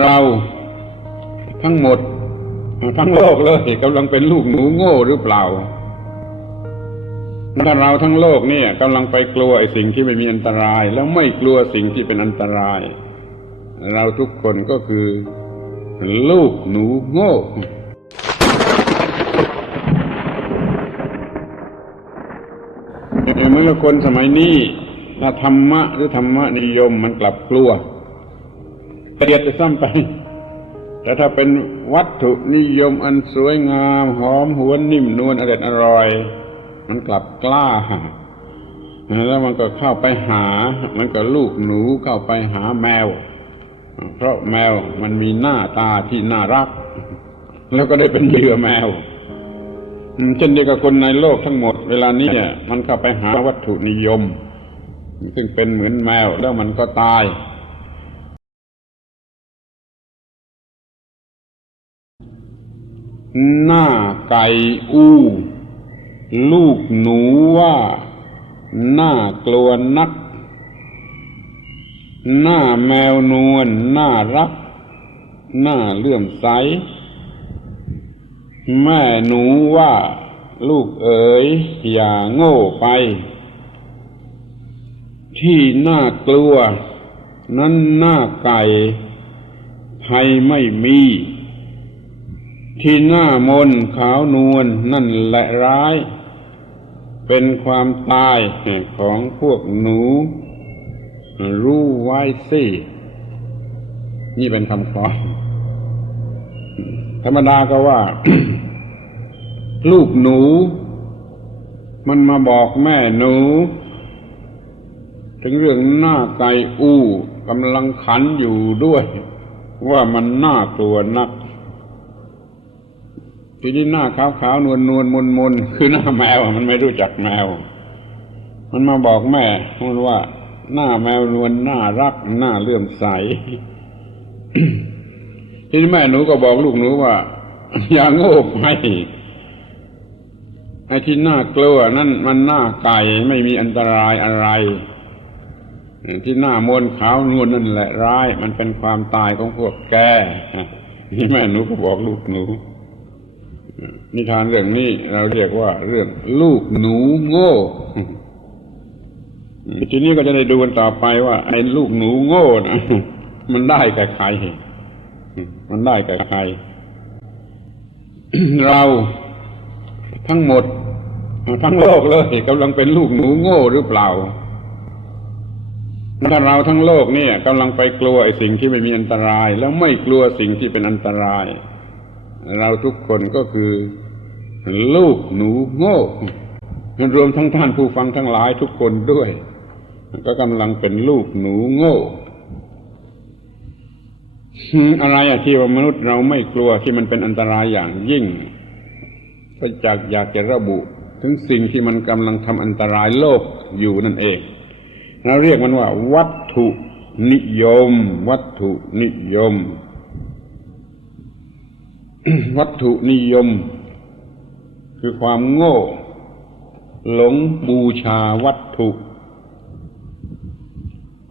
เราทั้งหมด ทั้งโลกเลยกำลังเป็นลูกหนูโง่หรือเปล่าถ้าเราทั้งโลกเนี่ยกำลังไปกลัวไอ้สิ่งที่ไม่มีอันตราย แล้วไม่กลัวสิ่งที่เป็นอันตราย เราทุกคนก็คือ ลูกหนูโง่เมื่อคนสมัยนี้ถ้าธรรมะหรือธรรมะนิยมมันกลับกลัว เกลียดไปซ้ำไป แต่ถ้าเป็นวัตถุนิยมอันสวยงามหอมหวนนิ่มนวลอร่อยอร่อย มันกลับกล้าแล้วมันก็เข้าไปหา มันก็ลูกหนูเข้าไปหาแมว เพราะแมวมันมีหน้าตาที่น่ารัก แล้วก็ได้เป็นเหยื่อแมวเช่นเดียวกับคนในโลกทั้งหมด เวลานี้มันเข้าไปหาวัตถุนิยม ซึ่งเป็นเหมือนแมวแล้วมันก็ตาย หน้าไก่อู้ ลูกหนูว่าหน่ากลัวนัก หน้าแมวนวลน่ารัก หน้าเลื่อมใส แม่หนูว่า ลูกเอ๋ยอย่าโง่ไป ที่น่ากลัว นั้นหน้าไก่ภัยไม่มี ที่หน้ามนขาวนวลนั่นแหละร้าย เป็นความตายของพวกหนู รู้ไว้สินี่เป็นคำขอธรรมดาก็ว่า ลูกหนู มันมาบอกแม่หนู ถึงเรื่องหน้าไก่อู้กำลังขันอยู่ด้วย ว่ามันน่ากลัวนัก ทีนี้หน้าขาวขาวนวลนวลมนมนคือหน้าแมวมันไม่รู้จักแมว มันมาบอกแม่มันว่า หน้าแมวนวลน่ารักหน่าเลื่อมใสทีนี้แม่หนูก็บอกลูกหนูว่า อย่าโง่ไปไอ้ที่น่ากลัวนั่นมันหน้าไก่ไม่มีอันตรายอะไร ที่หน้ามนขาวนวลนั่นแหละร้าย มันเป็นความตายของพวกแกนี่แม่หนูก็บอกลูกหนู นิทานเรื่องนี้เราเรียกว่าเรื่องลูกหนูโง่ทีนี้ก็จะได้ดูกันต่อไปว่า ไอ้ลูกหนูโง่นะมันได้กับใครมันได้กับใคร เราทั้งหมด ทั้งโลกเลยกำลังเป็นลูกหนูโง่หรือเปล่าถ้าเราทั้งโลกเนี่ยกำลังไปกลัวไอ้สิ่งที่ไม่มีอันตราย แล้วไม่กลัวสิ่งที่เป็นอันตราย เราทุกคนก็คือ ลูกหนูโง่รวมทั้งท่านผู้ฟังทั้งหลายทุกคนด้วย ก็กำลังเป็นลูกหนูโง่ อะไรอะที่ว่ามนุษย์เราไม่กลัวที่มันเป็นอันตรายอย่างยิ่งก็จากอยากจะระบุ ถึงสิ่งที่มันกำลังทำอันตรายโลกอยู่นั่นเอง เราเรียกมันว่า วัตถุนิยม วัตถุนิยม วัตถุนิยม คือความโง่ หลงบูชาวัตถุ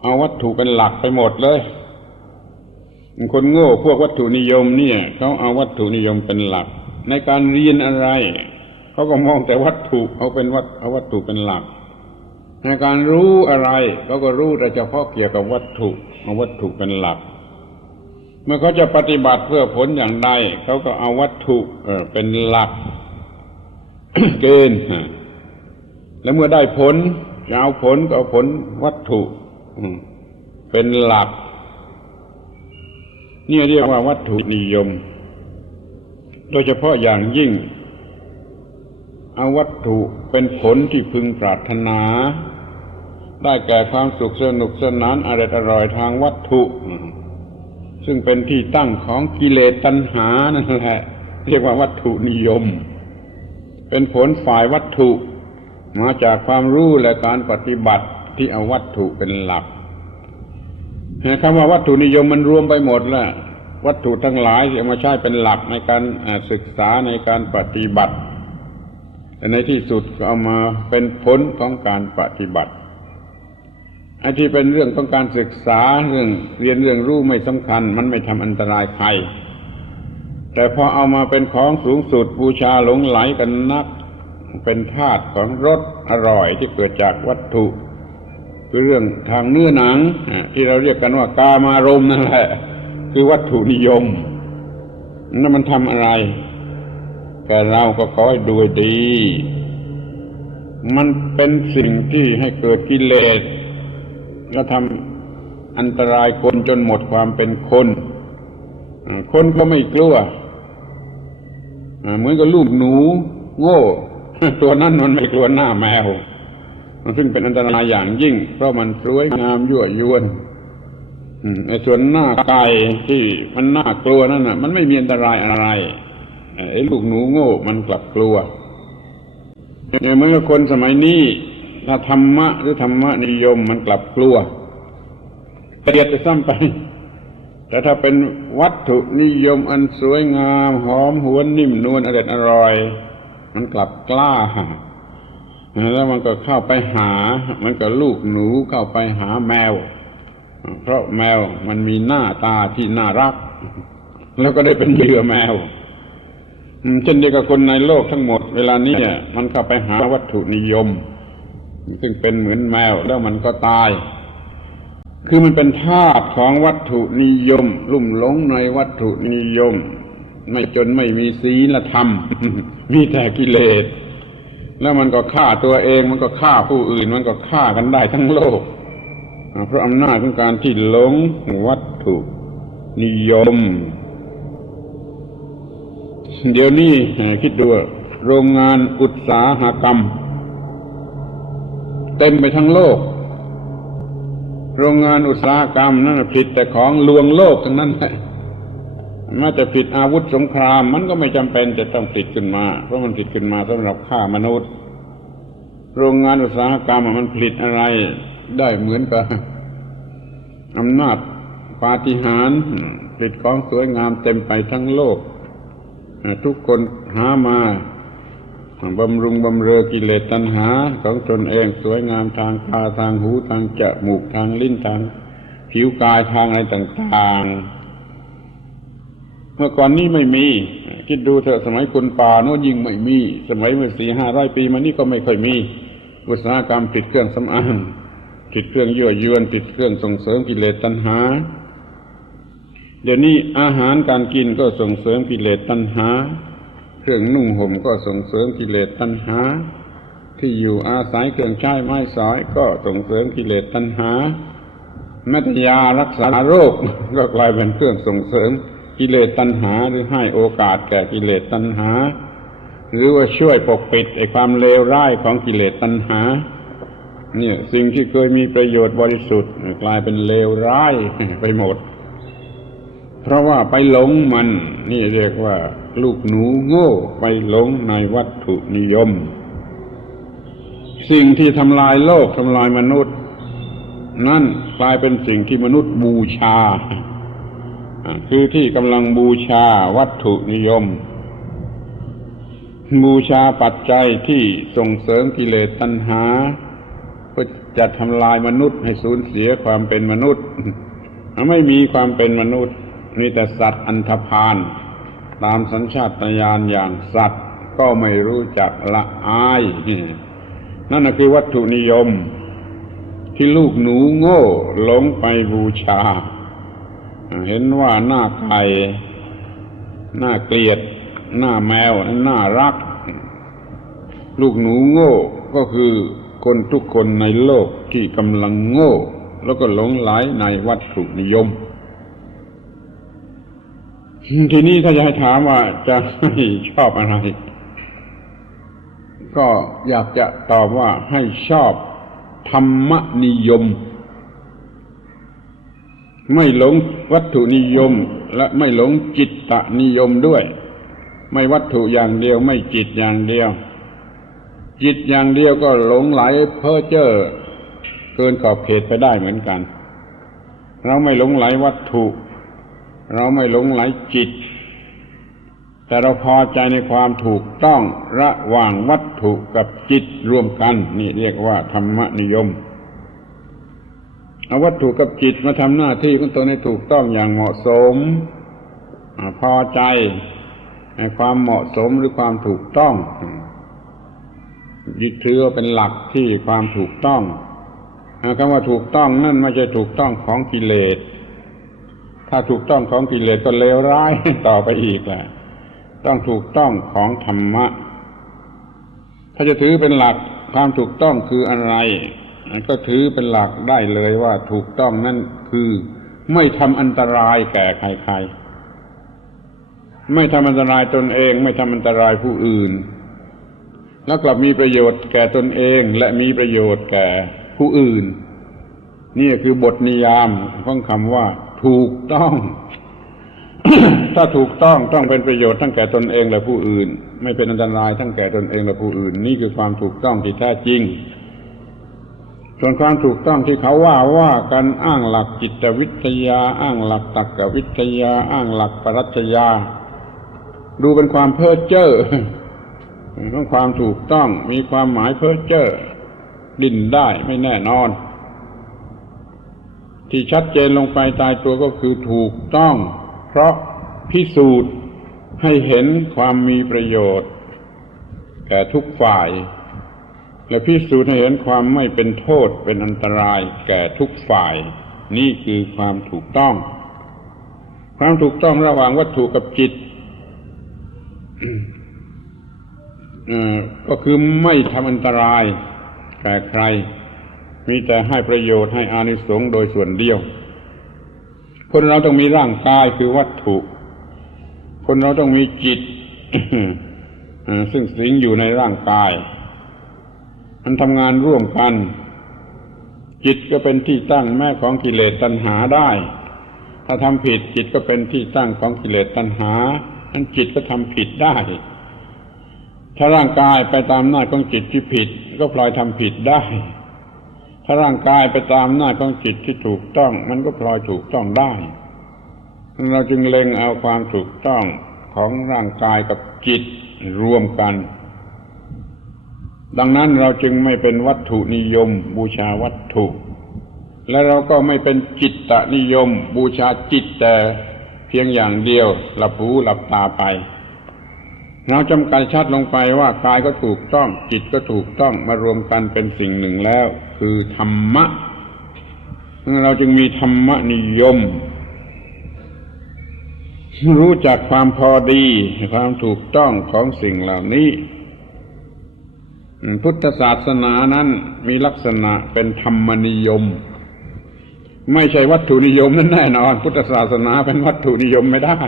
เอาวัตถุเป็นหลักไปหมดเลย คนโง่พวกวัตถุนิยมเนี่ยเขาเอาวัตถุนิยมเป็นหลัก ในการเรียนอะไรเขาก็มองแต่วัตถุเขาเป็นวัตเอาวัตถุเป็นหลัก ในการรู้อะไรเขาก็รู้แต่เฉพาะเกี่ยวกับวัตถุเอาวัตถุเป็นหลัก เมื่อเขาจะปฏิบัติเพื่อผลอย่างใดเขาก็เอาวัตถุเป็นหลักเกณฑ์แล้วเมื่อได้ผลจะเอาผลก็เอาผลวัตถุเป็นหลัก นี่เรียกว่าวัตถุนิยม โดยเฉพาะอย่างยิ่ง เอาวัตถุเป็นผลที่พึงปรารถนา ได้แก่ความสุขสนุกสนานอร่อยอร่อยทางวัตถุ ซึ่งเป็นที่ตั้งของกิเลสตัณหานั่นแหละ เรียกว่าวัตถุนิยม เป็นผลฝ่ายวัตถุ มาจากความรู้และการปฏิบัติที่เอาวัตถุเป็นหลักคำว่าวัตถุนิยมมันรวมไปหมดแล้ววัตถุทั้งหลายที่เอามาใช้เป็นหลักในการศึกษาในการปฏิบัติแต่ในที่สุดก็เอามาเป็นผลของการปฏิบัติ ไอ้ที่เป็นเรื่องของการศึกษาเรื่องเรียนเรื่องรู้ไม่สำคัญ มันไม่ทำอันตรายใครแต่พอเอามาเป็นของสูงสุดบูชาหลงไหลกันนัก เป็นธาตุของรสอร่อยที่เกิดจากวัตถุคือเรื่องทางเนื้อหนัง ที่เราเรียกกันว่ากามารมนั่นแหละ คือวัตถุนิยมนั่นมันทำอะไรแต่เราก็ขอให้ดูดี มันเป็นสิ่งที่ให้เกิดกิเลส ก็ทำอันตรายคนจนหมดความเป็นคน คนก็ไม่กลัวเหมือนกับลูกหนู โง่ ตัวนั้นมันไม่กลัวหน้าแมว มันซึ่งเป็นอันตรายอย่างยิ่ง เพราะมันสวยงามยั่วยวนไอ้ส่วนหน้าไก่ที่มันน่ากลัวนั่นน่ะ มันไม่มีอันตรายอะไรไอ้ลูกหนูโง่ มันกลับกลัวอย่างเหมือนกับคนสมัยนี้ ถ้าธรรมะหรือธรรมะนิยมมันกลับกลัวเกลียดจะซ้ำไป แต่ถ้าเป็นวัตถุนิยมอันสวยงาม หอมหวนนิ่มนวลอร่อยอร่อย มันกลับกล้าหาแล้วมันก็เข้าไปหา มันก็ลูกหนูเข้าไปหาแมว เพราะแมวมันมีหน้าตาที่น่ารัก แล้วก็ได้เป็นเหยื่อแมวเช่นเดียวกับคนในโลกทั้งหมด เวลานี้เนี่ยมันเข้าไปหาวัตถุนิยม ซึ่งเป็นเหมือนแมวแล้วมันก็ตาย คือมันเป็นธาตุของวัตถุนิยม ลุ่มหลงในวัตถุนิยม ไม่จนไม่มีศีลธรรม มีแต่กิเลส แล้วมันก็ฆ่าตัวเองมันก็ฆ่าผู้อื่น มันก็ฆ่ากันได้ทั้งโลก เพราะอำนาจของการที่หลงวัตถุนิยม เดี๋ยวนี้คิดดูโรงงานอุตสาหกรรม เต็มไปทั้งโลก โรงงานอุตสาหกรรมนั่นนะผลิตแต่ของลวงโลกทั้งนั้นแหละแม้จะผลิตอาวุธสงคราม มันก็ไม่จำเป็นจะต้องผลิตขึ้นมา เพราะมันผลิตขึ้นมาสำหรับฆ่ามนุษย์ โรงงานอุตสาหกรรมมันผลิตอะไรได้เหมือนกับอำนาจปาฏิหาริย์ผลิตของสวยงามเต็มไปทั้งโลก ทุกคนหามา บำรุงบำเรอกิเลสตัณหาของตนเองสวยงามทางตาทางหูทางจมูกทางลิ้นทาง ผิวกายทางอะไรต่างๆ เมื่อก่อนนี้ไม่มี คิดดูเถอะสมัยคนป่าโน้ยิ่งไม่มี สมัยเมื่อสี่ห้าร้อยปีมานี้ก็ไม่เคยมี อุตสาหกรรมผลิตเครื่องสำอางผลิตเครื่องยั่วยวนผลิตเครื่องส่งเสริมกิเลสตัณหา เดี๋ยวนี้อาหารการกินก็ส่งเสริมกิเลสตัณหา เครื่องนุ่งห่มก็ส่งเสริมกิเลสตัณหา ที่อยู่อาศัยเครื่องใช้ไม้สอยก็ส่งเสริมกิเลสตัณหาแม้แต่ยารักษาโรคก็กลายเป็นเครื่องส่งเสริมกิเลสตัณหาหรือให้โอกาสแก่กิเลสตัณหา หรือว่าช่วยปกปิดไอ้ความเลวร้ายของกิเลสตัณหา เนี่ยสิ่งที่เคยมีประโยชน์บริสุทธิ์ กลายเป็นเลวร้ายไปหมด เพราะว่าไปหลงมัน นี่เรียกว่า ลูกหนูโง่ไปหลงในวัตถุนิยม สิ่งที่ทำลายโลกทำลายมนุษย์ นั่นกลายเป็นสิ่งที่มนุษย์บูชา คือที่กำลังบูชาวัตถุนิยม บูชาปัจจัยที่ส่งเสริมกิเลสตัณหาเพื่อจะทำลายมนุษย์ให้สูญเสียความเป็นมนุษย์ ไม่มีความเป็นมนุษย์มีแต่สัตว์อันธพาล ตามสัญชาตญาณอย่างสัตว์ ก็ไม่รู้จักละอาย นั่นคือวัตถุนิยม ที่ลูกหนูโง่หลงไปบูชา เห็นว่าหน้าไก่หน้าเกลียด หน้าแมวน่ารัก ลูกหนูโง่ก็คือคนทุกคนในโลกที่กำลังโง่ แล้วก็หลงไหลในวัตถุนิยม ทีนี้ถ้าจะให้ถามว่าจะให้ชอบอะไร ก็อยากจะตอบว่าให้ชอบธรรมนิยม ไม่หลงวัตถุนิยม และไม่หลงจิตตนิยมด้วย ไม่วัตถุอย่างเดียว ไม่จิตอย่างเดียว จิตอย่างเดียวก็หลงไหลเพ้อเจ้อเกินขอบเขตไปได้เหมือนกัน เราไม่หลงไหลวัตถุ เราไม่หลงไหลจิต แต่เราพอใจในความถูกต้องระหว่างวัตถุกับจิตรวมกัน นี่เรียกว่าธรรมนิยมเอาวัตถุกับจิตมาทำหน้าที่ของตนให้ถูกต้องอย่างเหมาะสมพอใจในความเหมาะสมหรือความถูกต้องยึดถือว่าเป็นหลักที่ความถูกต้องคำว่าถูกต้องนั่นไม่ใช่ถูกต้องของกิเลส ถ้าถูกต้องของกิเลสก็เลวร้ายต่อไปอีกแหละต้องถูกต้องของธรรมะ ถ้าจะถือเป็นหลักความถูกต้องคืออะไร ก็ถือเป็นหลักได้เลยว่าถูกต้องนั่นคือ ไม่ทำอันตรายแก่ใครๆ ไม่ทำอันตรายตนเอง ไม่ทำอันตรายผู้อื่น แล้วกลับมีประโยชน์แก่ตนเองและมีประโยชน์แก่ผู้อื่น นี่คือบทนิยามของคำว่า ถูกต้อง ถ้าถูกต้องต้องเป็นประโยชน์ทั้งแก่ตนเองและผู้อื่น ไม่เป็นอันตรายทั้งแก่ตนเองและผู้อื่น นี่คือความถูกต้องที่แท้จริง ส่วนความถูกต้องที่เขาว่าว่ากันอ้างหลักจิตวิทยา อ้างหลักตรรกวิทยา อ้างหลักปรัชญาดูเป็นความเพ้อเจ้อต้องความถูกต้องมีความหมายเพ้อเจ้อดิ้นได้ไม่แน่นอน ที่ชัดเจนลงไปตายตัวก็คือถูกต้อง เพราะพิสูจน์ให้เห็นความมีประโยชน์ แก่ทุกฝ่าย และพิสูจน์ให้เห็นความไม่เป็นโทษเป็นอันตรายแก่ทุกฝ่าย นี่คือความถูกต้อง ความถูกต้องระหว่างวัตถุกับจิตก็คือไม่ทำอันตรายแก่ใคร มีแต่ให้ประโยชน์ให้อานิสงส์โดยส่วนเดียว คนเราต้องมีร่างกายคือวัตถุ คนเราต้องมีจิตซึ่งสิงอยู่ในร่างกาย มันทำงานร่วมกัน จิตก็เป็นที่ตั้งแม่ของกิเลสตัณหาได้ ถ้าทำผิดจิตก็เป็นที่ตั้งของกิเลสตัณหาอันจิตก็ทำผิดได้ ถ้าร่างกายไปตามหน้าของจิตที่ผิด ก็พลอยทำผิดได้ ถ้าร่างกายไปตามหน้าของจิตที่ถูกต้อง มันก็พลอยถูกต้องได้ เราจึงเล็งเอาความถูกต้องของร่างกายกับจิตรวมกัน ดังนั้นเราจึงไม่เป็นวัตถุนิยม บูชาวัตถุ และเราก็ไม่เป็นจิตตนิยม บูชาจิตแต่เพียงอย่างเดียวหลับหูหลับตาไปเราจำกัดชัดลงไปว่ากายก็ถูกต้อง จิตก็ถูกต้องมารวมกันเป็นสิ่งหนึ่งแล้ว คือธรรมะเราจึงมีธรรมนิยม รู้จักความพอดี ความถูกต้องของสิ่งเหล่านี้ พุทธศาสนานั้นมีลักษณะเป็นธรรมนิยม ไม่ใช่วัตถุนิยมนั่นแน่นอน พุทธศาสนาเป็นวัตถุนิยมไม่ได้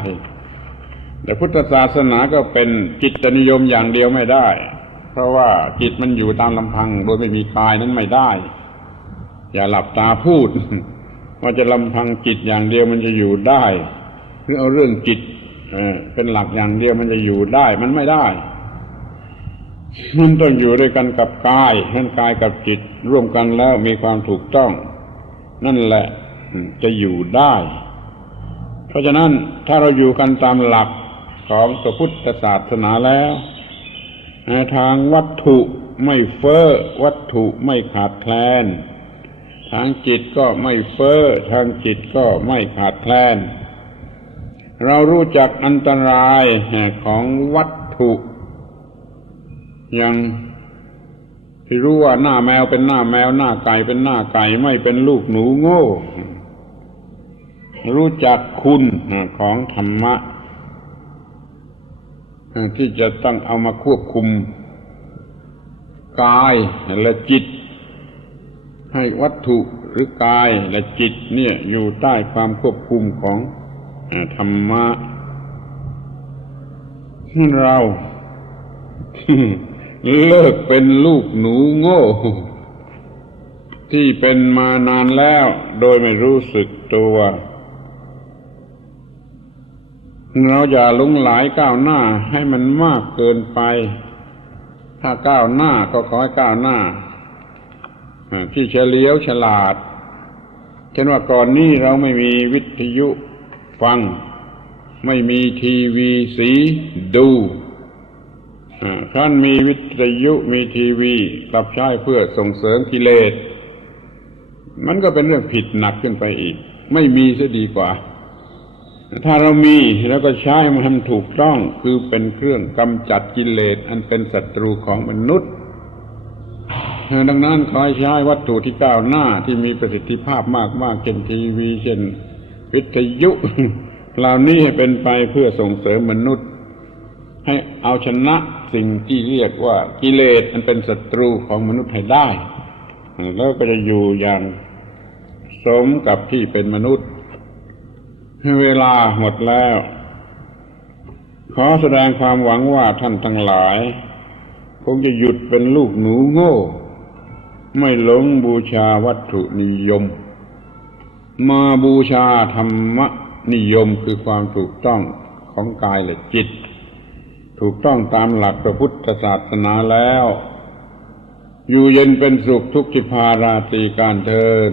แต่พุทธศาสนาก็เป็นจิตนิยมอย่างเดียวไม่ได้ เพราะว่าจิตมันอยู่ตามลำพัง โดยไม่มีกายนั้นไม่ได้ อย่าหลับตาพูด ว่าจะลำพังจิตอย่างเดียวมันจะอยู่ได้หรือเอาเรื่องจิตเป็นหลักอย่างเดียวมันจะอยู่ได้ มันไม่ได้ มันต้องอยู่ด้วยกันกับกายนั่นกายกับจิต ร่วมกันแล้วมีความถูกต้อง นั่นแหละจะอยู่ได้ เพราะฉะนั้นถ้าเราอยู่กันตามหลักของพระพุทธศาสนาแล้ว ทางวัตถุไม่เฟ้อวัตถุไม่ขาดแคลน ทางจิตก็ไม่เฟ้อทางจิตก็ไม่ขาดแคลน เรารู้จักอันตรายของวัตถุอย่างที่รู้ว่าหน้าแมวเป็นหน้าแมวหน้าไก่เป็นหน้าไก่ไม่เป็นลูกหนูโง่ รู้จักคุณของธรรมะ ที่จะต้องเอามาควบคุมกายและจิต ให้วัตถุหรือกายและจิตเนี่ยอยู่ใต้ความควบคุมของธรรมะเราเลิกเป็นลูกหนูโง่ ที่เป็นมานานแล้วโดยไม่รู้สึกตัว เราอย่าลุงหลายก้าวหน้าให้มันมากเกินไป ถ้าก้าวหน้าก็ขอให้ก้าวหน้าที่เฉลียวฉลาดเช่นว่าก่อนนี้เราไม่มีวิทยุฟัง ไม่มีทีวีสีดูท่านมีวิทยุมีทีวีกลับใช้เพื่อส่งเสริมกิเลส มันก็เป็นเรื่องผิดหนักขึ้นไปอีก ไม่มีซะดีกว่า ถ้าเรามีแล้วก็ใช้มันถูกต้องคือเป็นเครื่องกำจัดกิเลสอันเป็นศัตรูของมนุษย์ ดังนั้นขอให้ใช้วัตถุที่ก้าวหน้าที่มีประสิทธิภาพมากๆเช่นทีวีเช่นวิทยุเหล่านี้เป็นไปเพื่อส่งเสริมมนุษย์ ให้เอาชนะสิ่งที่เรียกว่ากิเลสอันเป็นศัตรูของมนุษย์ให้ได้ แล้วก็จะอยู่อย่างสมกับที่เป็นมนุษย์ เวลาหมดแล้ว ขอแสดงความหวังว่าท่านทั้งหลาย คงจะหยุดเป็นลูกหนูโง่ ไม่หลงบูชาวัตถุนิยม มาบูชาธรรมนิยมคือความถูกต้องของกายและจิต ถูกต้องตามหลักพระพุทธศาสนาแล้ว อยู่เย็นเป็นสุขทุกขิพาราตรีการเทิน